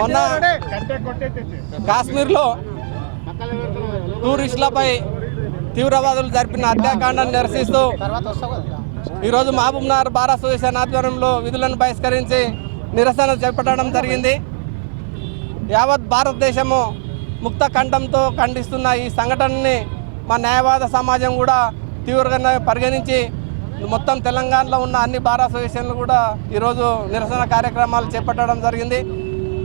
మొన్న కాశ్మీర్లో టూరిస్టులపై తీవ్రవాదులు జరిపిన హత్యాకాండాన్ని నిరసిస్తూ ఈరోజు మహబూబ్నగర్ బార్ అసోసియేషన్ ఆధ్వర్యంలో విధులను బహిష్కరించి నిరసన చేపట్టడం జరిగింది. యావత్ భారతదేశము ముక్త ఖండంతో ఖండిస్తున్న ఈ సంఘటనని మా న్యాయవాద సమాజం కూడా తీవ్రంగా పరిగణించి మొత్తం తెలంగాణలో ఉన్న అన్ని బార్ అసోసియేషన్లు కూడా ఈరోజు నిరసన కార్యక్రమాలు చేపట్టడం జరిగింది.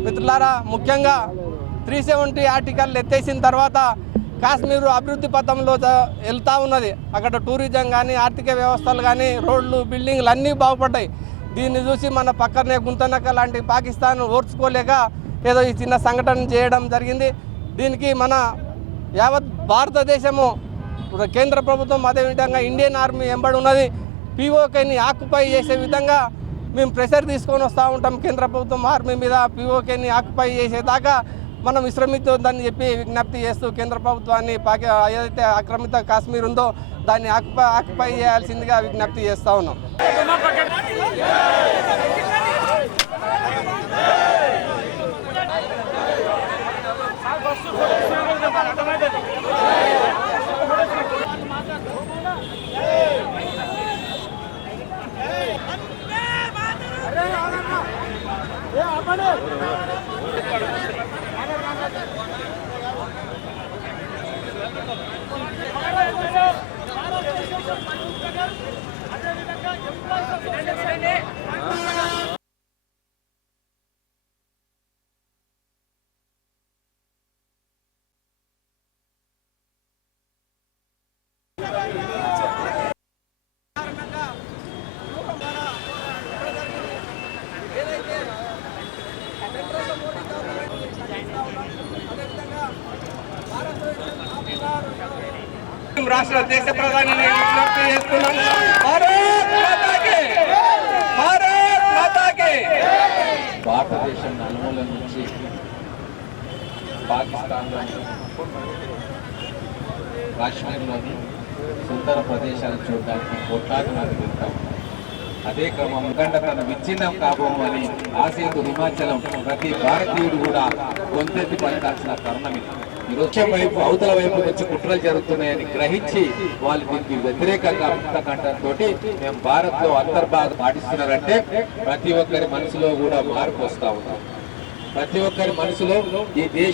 మిత్రులారా ముఖ్యంగా త్రీ సెవెంటీ ఆర్టికల్ ఎత్తేసిన తర్వాత కాశ్మీర్ అభివృద్ధి పథంలో వెళ్తూ ఉన్నది. అక్కడ టూరిజం కానీ ఆర్థిక వ్యవస్థలు కానీ రోడ్లు బిల్డింగ్లు అన్నీ బాగుపడ్డాయి. దీన్ని చూసి మన పక్కనే గుంతనక్క లాంటి పాకిస్తాన్ ఓర్చుకోలేక ఏదో ఈ చిన్న సంఘటన చేయడం జరిగింది. దీనికి మన యావత్ భారతదేశము కేంద్ర ప్రభుత్వం అదేవిధంగా ఇండియన్ ఆర్మీ ఎంబడి ఉన్నది. పీఓకేని ఆక్యుపై చేసే విధంగా మేము ప్రెషర్ తీసుకొని వస్తూ ఉంటాం కేంద్ర ప్రభుత్వం ఆర్మీ మీద. పీఓకేని ఆక్యుపై చేసేదాకా మనం విశ్రమించొద్దని చెప్పి విజ్ఞప్తి చేస్తూ కేంద్ర ప్రభుత్వాన్ని పాకి ఏదైతే ఆక్రమిత కాశ్మీర్ ఉందో దాన్ని ఆక్యుపై ఆక్యుపై చేయాల్సిందిగా విజ్ఞప్తి చేస్తూ ఉన్నాం. రాష్ట్ర దేశ ప్రధాని విజ్ఞప్తి చేస్తున్నాం. భారత్ మాతాకి! భారత్ మాతాకి! భారతదేశం నలుమూల నుంచి పాకిస్తాన్లోని కాశ్మీర్లోని సుందర ప్రదేశాలు చూడడానికి కోట్లాది మంది వెళ్తాం. అదే క్రమం ఉగండ తన విచ్ఛిన్నం కాబోమని ఆసేతు హిమాచలం ప్రతి భారతీయుడు కూడా గొంతెత్తి పలకాల్సిన తరుణం ఇది. ఈరోజు వైపు అవతల వైపు వచ్చి కుట్రలు జరుగుతున్నాయని గ్రహించి వాళ్ళు దీనికి వ్యతిరేకంగా ముక్త మేము భారత్లో అంతర్భాగ పాటిస్తున్నారంటే ప్రతి ఒక్కరి మనసులో కూడా మార్పు వస్తూ ఉన్నాం ప్రతి ఒక్కరి మనసులో ఈ దేశ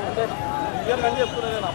అంటే చెప్తున్నా